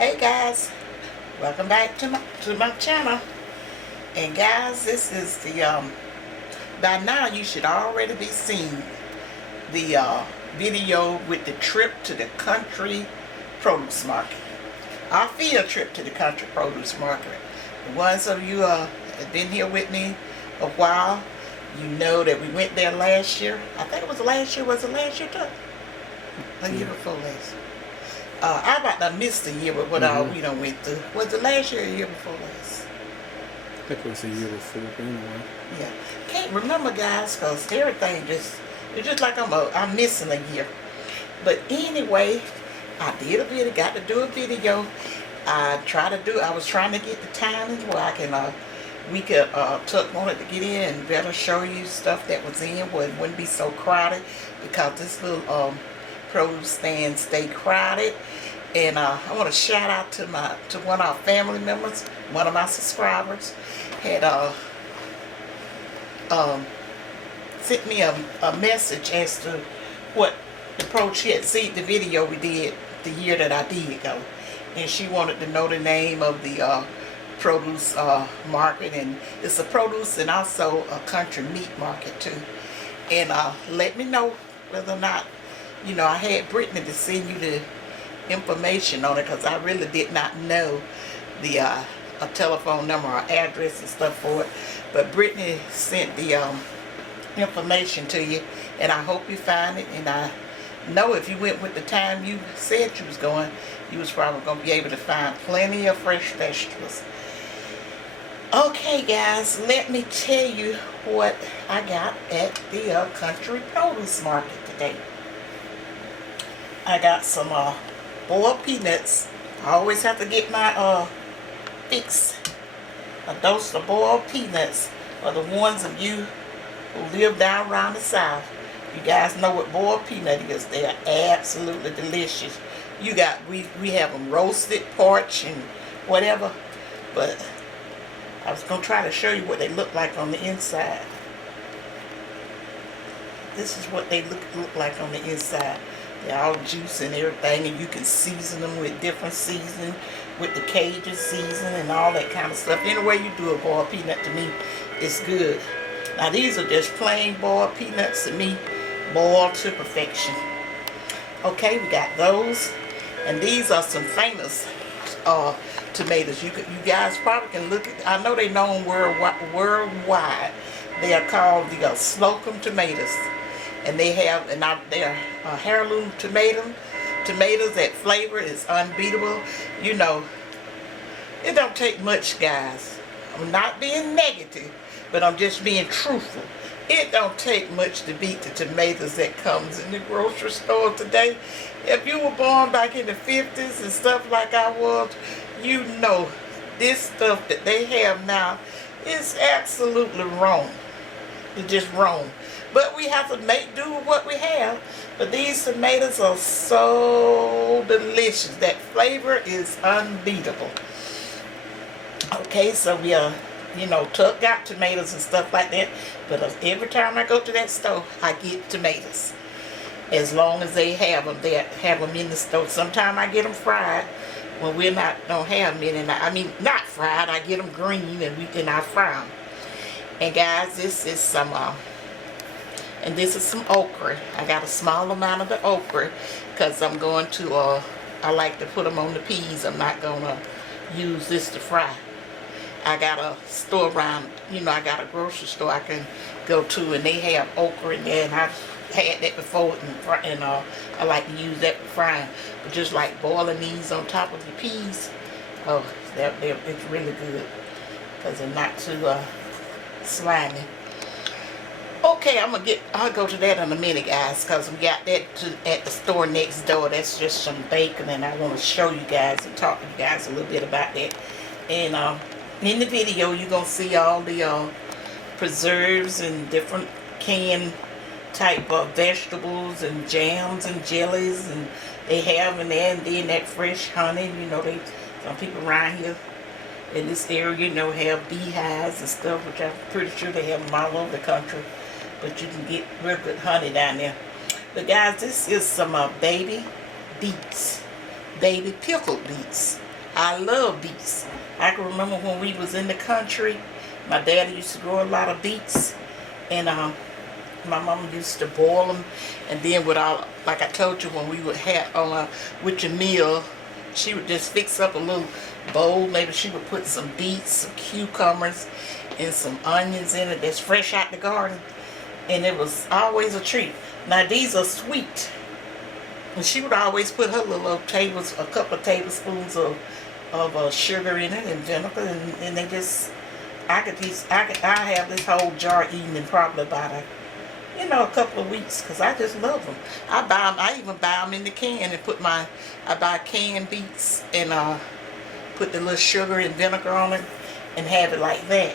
Hey guys, welcome back to my channel. And guys, this is the by now you should already be seeing the video with the trip to the country produce market. Our field trip to the country produce market. The ones of you have been here with me a while, you know that we went there last year. I think it was last year. Was it last year too? A year before last. I about to miss the year with what all we done went through. Was it last year or the year before last? I think it was the year before, but anyway. Yeah. Can't remember, guys, because everything it's just like I'm missing a year. But anyway, I did a video, got to do a video. I was trying to get the timings where I can, Tuck wanted to get in and better show you stuff that was in where it wouldn't be so crowded, because this little, produce stand stay crowded. And I want to shout out to one of our family members, one of my subscribers had sent me a message as to what the she had seen the video we did the year that I did go, and she wanted to know the name of the produce market, and it's a produce and also a country meat market too. And let me know whether or not, you know, I had Brittany to send you the information on it, because I really did not know the a telephone number or address and stuff for it. But Brittany sent the information to you, and I hope you find it. And I know if you went with the time you said you was going, you was probably going to be able to find plenty of fresh vegetables. Okay guys, let me tell you what I got at the country produce market today. I got some boiled peanuts. I always have to get my fix. A dose of boiled peanuts for the ones of you who live down around the south. You guys know what boiled peanut is. They are absolutely delicious. You got we have them roasted, parched, and whatever. But I was gonna try to show you what they look like on the inside. This is what they look like on the inside. They're all juice and everything, and you can season them with different seasoning, with the Cajun season and all that kind of stuff. Any way you do a boiled peanut, to me, it's good. Now these are just plain boiled peanuts to me, boiled to perfection. Okay, we got those, and these are some famous tomatoes. You guys probably can look at. I know they're known worldwide. They are called the Slocum Tomatoes. And they have, they're heirloom tomatoes. That flavor is unbeatable. You know, it don't take much, guys. I'm not being negative, but I'm just being truthful. It don't take much to beat the tomatoes that comes in the grocery store today. If you were born back in the 50s and stuff like I was, you know this stuff that they have now is absolutely wrong. It's just wrong. But we have to make do with what we have. But these tomatoes are so delicious. That flavor is unbeatable. Okay, so we you know, Tuck got tomatoes and stuff like that. But every time I go to that store, I get tomatoes. As long as they have them, in the store. Sometimes I get them fried when don't have them in. And I mean, not fried. I get them green and I fry them. And guys, this is some and this is some okra. I got a small amount of the okra because I'm going to, I like to put them on the peas. I'm not going to use this to fry. I got a store around, you know, I got a grocery store I can go to, and they have okra in there, and I've had that before, and I like to use that for frying. But just like boiling these on top of the peas, oh, it's really good because they're not too slimy. Okay, I'll go to that in a minute, guys, because we got that at the store next door. That's just some bacon, and I want to show you guys and talk to you guys a little bit about that. And in the video, you're going to see all the preserves and different canned type of vegetables and jams and jellies, and they have in there, and then that fresh honey. You know, some people around here in this area, you know, have beehives and stuff, which I'm pretty sure they have them all over the country. But you can get real good honey down there. But guys, this is some baby beets, baby pickled beets. I love beets. I can remember when we was in the country, my daddy used to grow a lot of beets, and my mom used to boil them, and then with all, like I told you, when we would have on with your meal, she would just fix up a little bowl. Maybe she would put some beets, some cucumbers, and some onions in it that's fresh out the garden, and it was always a treat. Now these are sweet, and she would always put her little a couple of tablespoons of sugar in it and vinegar, and they just, I have this whole jar eaten in probably about a couple of weeks, because I just love them. I even buy them in the can and I buy canned beets and put the little sugar and vinegar on it and have it like that.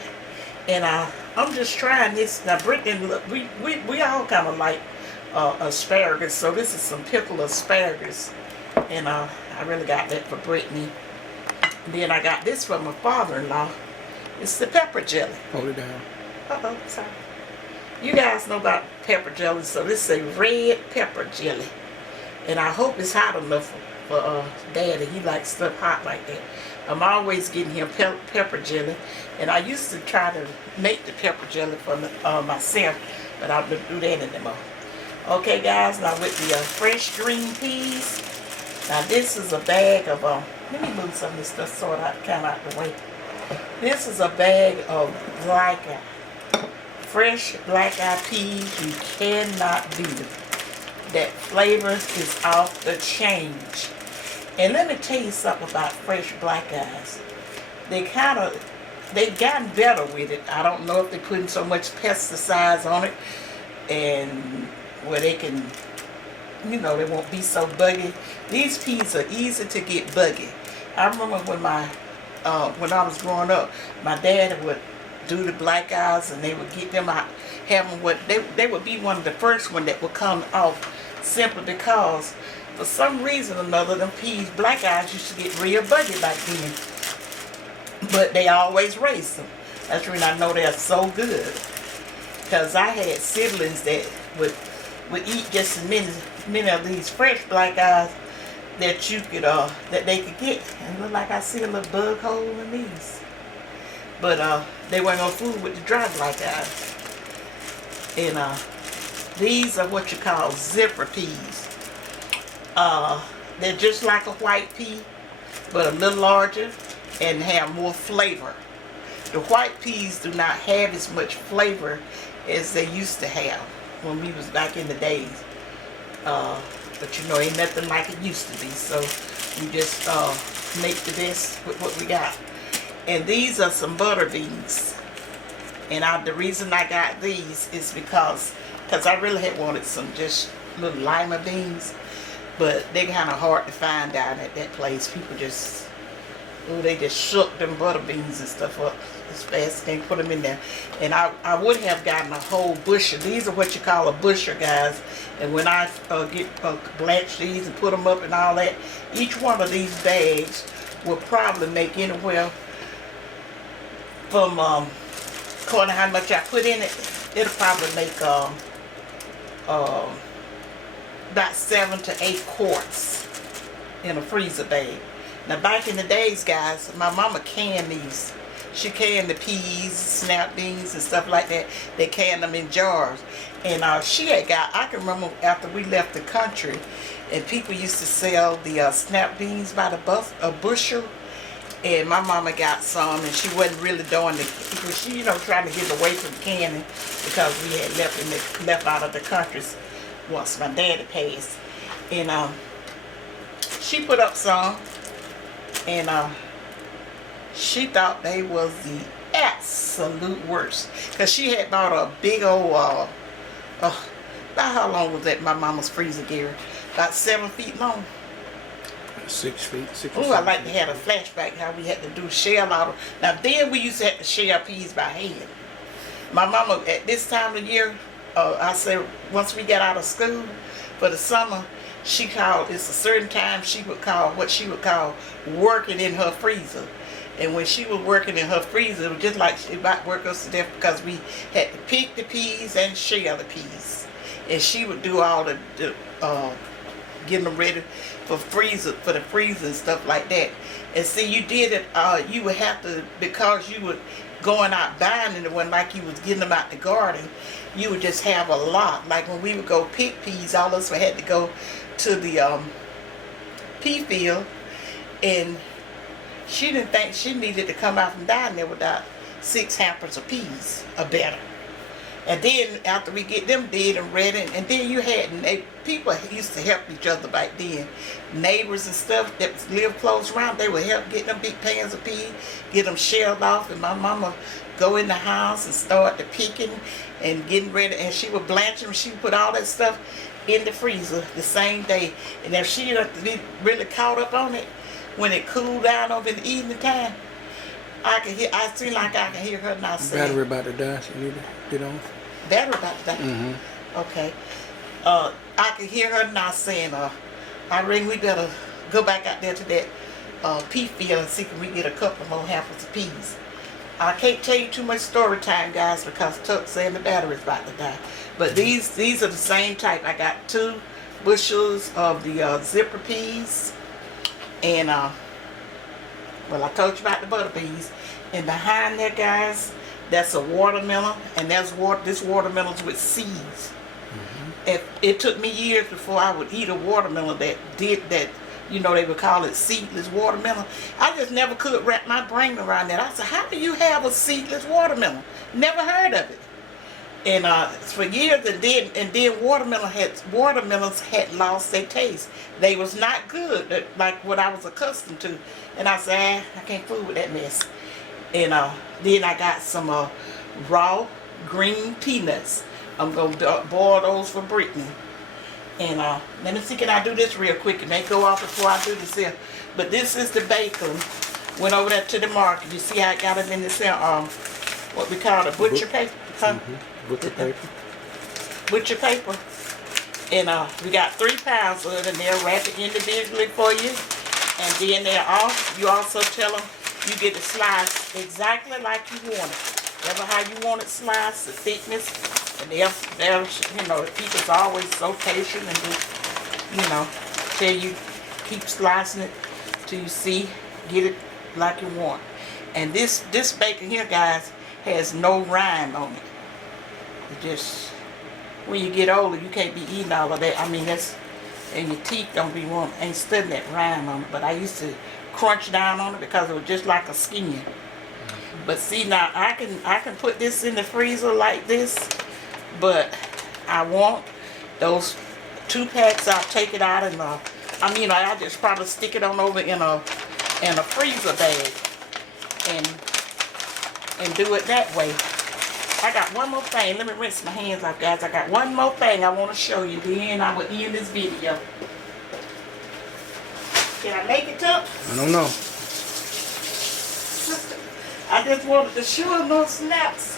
And I'm just trying this. Now Brittany, we all kind of like asparagus, so this is some pickled asparagus, and I really got that for Brittany. And then I got this from my father-in-law. It's the pepper jelly. Hold it down. Uh-oh, sorry. You guys know about pepper jelly, so this is a red pepper jelly. And I hope it's hot enough for Daddy. He likes stuff hot like that. I'm always getting him pepper jelly. And I used to try to make the pepper jelly for myself, but I don't do that anymore. Okay, guys, now with the fresh green peas. Now this is a bag of, let me move some of this stuff sort of kind of out the way. This is a bag of fresh black-eyed peas. You cannot beat it. That flavor is off the change. And let me tell you something about fresh black eyes. They've gotten better with it. I don't know if they're putting so much pesticides on it, and where they can, they won't be so buggy. These peas are easy to get buggy. I remember when I was growing up, my dad would do the black eyes, and they would get them out, have them they would be one of the first one that would come off, simply because for some reason or another, them peas, black eyes, used to get real buggy back then. But they always raised them. That's the reason I know they're so good. Because I had siblings that would eat just as many of these fresh black eyes that you could that they could get. And it look like I see a little bug hole in these. But they weren't no food with the dry black eyes. And these are what you call zipper peas. They're just like a white pea, but a little larger and have more flavor. The white peas do not have as much flavor as they used to have when we was back in the days. But ain't nothing like it used to be. So we just make the best with what we got. And these are some butter beans. And the reason I got these is because I really had wanted some just little lima beans. But they're kind of hard to find down at that place. People just, they just shook them butter beans and stuff up as fast as they put them in there. And I would have gotten a whole bushel. These are what you call a bushel, guys. And when I blanch these and put them up and all that, each one of these bags will probably make anywhere from, according to how much I put in it, it'll probably make about 7 to 8 quarts in a freezer bag. Now back in the days, guys, my mama canned these. She canned the peas, snap beans, and stuff like that. They canned them in jars. And she had I can remember after we left the country, and people used to sell the snap beans by the bushel. And my mama got some, and she wasn't really doing because she, trying to get away from canning, because we had left out of the country once my daddy passed. And she put up some, and she thought they was the absolute worst, because she had bought a big old about how long was that, my mama's freezer, Gary? About 7 feet long. 6 feet, 6 or Oh, 7 I like to feet. have a flashback how we had to do shell out of. Now then we used to have to shell peas by hand. My mama at this time of year, I say once we got out of school for the summer, it's a certain time she would call what she would call working in her freezer. And when she was working in her freezer, it was just like she might work us to death, because we had to pick the peas and shell the peas. And she would do all the getting them ready for the freezer and stuff like that. And see, you did it. You would have to, because you were going out buying it. It wasn't like you was getting them out the garden. You would just have a lot. Like when we would go pick peas, all of us had to go to the pea field, and she didn't think she needed to come out from down there without 6 hampers of peas or better. And then after we get them dead and ready, and then you had people used to help each other back then. Neighbors and stuff that lived close around, they would help get them big pans of peas, get them shelled off, and my mama go in the house and start the picking and getting ready. And she would blanch them. She would put all that stuff in the freezer the same day. And if she didn't be really caught up on it, when it cooled down over in the evening time, I seem like I can hear her now saying, Battery about to die, so you need to get on. Battery about to die? Mm-hmm. Okay. I can hear her now saying, I reckon we better go back out there to that pea field and see if we get a couple more hampers of peas. I can't tell you too much story time, guys, because Tuck's saying the battery's about to die. But these are the same type. I got 2 bushels of the zipper peas, and well, I told you about the butter peas. And behind there, guys, that's a watermelon, and this watermelon's with seeds. Mm-hmm. It took me years before I would eat a watermelon that did that. You know, they would call it seedless watermelon. I just never could wrap my brain around that. I said, how do you have a seedless watermelon? Never heard of it. And for years, and then watermelons had lost their taste. They was not good, like what I was accustomed to. And I said, I can't fool with that mess. And then I got some raw green peanuts. I'm going to boil those for Brittany. And let me see, can I do this real quick? It may go off before I do this here. But this is the bacon. Went over there to the market. You see how I got it in this here, what we call the butcher paper? Huh? Mm-hmm. Butcher paper. Butcher paper. And we got 3 pounds of it, and they'll wrap it individually for you. And then you also tell them you get it sliced exactly like you want it. Whatever how you want it sliced, the thickness. And they'll, you know, people's always so patient and just, you know, tell you, keep slicing it till you see, get it like you want. And this bacon here, guys, has no rind on it. It just, when you get older, you can't be eating all of that. I mean, and your teeth don't ain't studying that rind on it. But I used to crunch down on it because it was just like a skin. But see, now I can put this in the freezer like this. But I want those 2 packs. I'll take it out and I just probably stick it on over in a freezer bag and do it that way. I got one more thing. Let me rinse my hands off, guys. I got one more thing I want to show you. Then I will end this video. Can I make it, Tuck? I don't know. I just wanted to show no snaps.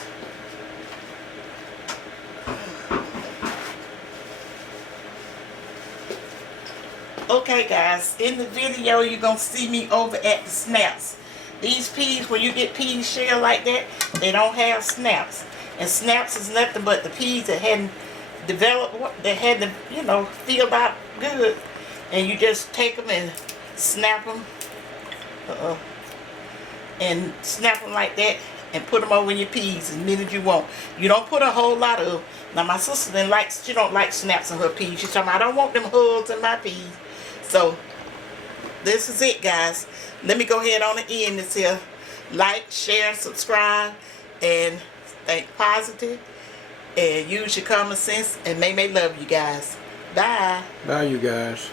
Okay, guys, in the video you're going to see me over at the snaps. These peas, when you get peas shelled like that, they don't have snaps. And snaps is nothing but the peas that hadn't developed, that hadn't, you know, filled out good. And you just take them and snap them. And snap them like that and put them over in your peas as many as you want. You don't put a whole lot of. Now my sister she don't like snaps in her peas. She's talking about, I don't want them hulls in my peas. So this is it, guys. Let me go ahead on the end this here. Like, share, subscribe, and think positive. And use your common sense. And Mae Mae love you guys. Bye. Bye, you guys.